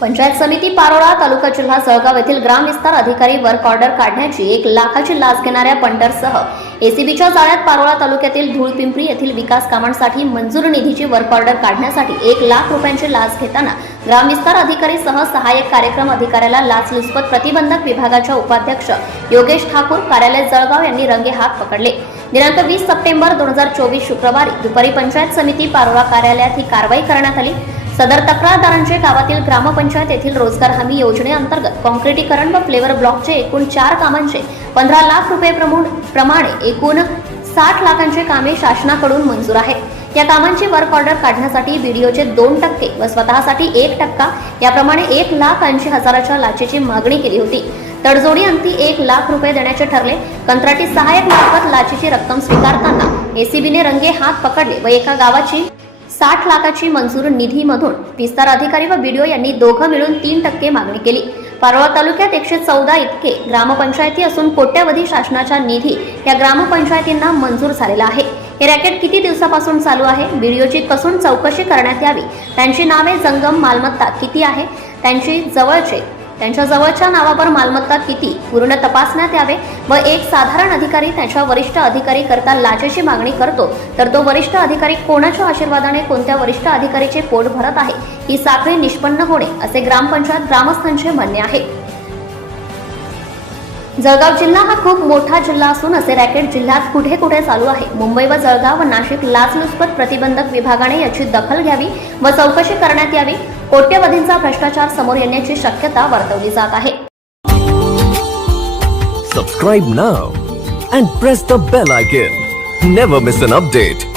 पंचायत समिती पारोळा तालुका जिल्हा जळगाव येथील ग्राम विस्तार अधिकारी वर्क ऑर्डर काढण्याची 1 लाखाची लाच घेणाऱ्या पंटरसह एसीबीच्या जाळ्यात पारोळा तालुक्यातील धूळपिंपरी येथील विकास कामांसाठी मंजूर निधीची वर्क ऑर्डर काढण्यासाठी 1 लाख रुपयांची लाच घेताना ग्राम विस्तार अधिकारी सह सहाय्यक कार्यक्रम अधिकाऱ्याला लाचलुचपत प्रतिबंधक विभागाच्या उपाध्यक्ष योगेश ठाकूर कार्यालय जळगाव यांनी रंगेहात पकडले। दिनांक 20 सप्टेंबर 2024 शुक्रवारी दुपारी पंचायत समिती पारोळा कार्यालयात ही कारवाई करण्यात आली। सदर तक्रारदारांचे गावातील ग्रामपंचायत येथील रोजगार हमी योजनेअंतर्गत कॉन्क्रिटीकरण व फ्लेवर ब्लॉकचे एकूण 4 कामांचे 15 लाख रुपये प्रमाणे एकूण 60 लाखांचे कामे शासनाकडून मंजूर आहेत। या कामांची वर्क ऑर्डर काढण्यासाठी बीडीओचे 2% व स्वतःसाठी 1% याप्रमाणे 1,80,000च्या लाचेची मागणी केली होती। तडजोडी अंती 1 लाख रुपये देण्याचे ठरले। कंत्राटी सहाय्यक मार्फत लाचेची रक्कम स्वीकारताना एसीबीने रंगे हात पकडले व एका गावाची 60 लाखाची मंजूर निधीमधून विस्तार अधिकारी व बीडीओ यांनी दोघं मिळून 3% मागणी केली। पारोळा तालुक्यात 114 इतके ग्रामपंचायती असून कोट्यवधी शासनाचा निधी या ग्रामपंचायतींना मंजूर झालेला आहे। हे रॅकेट किती दिवसापासून चालू आहे, बीडीओची कसून चौकशी करण्यात यावी। त्यांची नावे, जंगम मालमत्ता किती आहे, त्यांच्या जवळच्या नावावर मालमत्ता किती पूर्ण तपासण्यात यावे व एक साधारण अधिकारी त्याच्या वरिष्ठ अधिकारी करता लाचेची मागणी करतो तर तो वरिष्ठ अधिकारी कोणाच्या आशीर्वादाने कोणत्या वरिष्ठ अधिकारीचे पोट भरत आहे ही साखळी निष्पन्न होणे असे ग्रामपंचायत ग्रामस्थांचे म्हणणे आहे। जळगाव जिल्हा हा खूप मोठा जिल्हा असून असे रॅकेट जिल्ह्यात कुठे कुठे चालू आहे। मुंबई व जळगाव व नाशिक लाचलुचपत प्रतिबंधक विभागाने याची दखल घ्यावी व चौकशी करण्यात यावी। कोट्यवधींचा भ्रष्टाचार समोर येण्याची शक्यता वर्तवली जात आहे। Subscribe now and press the bell icon. Never miss an update.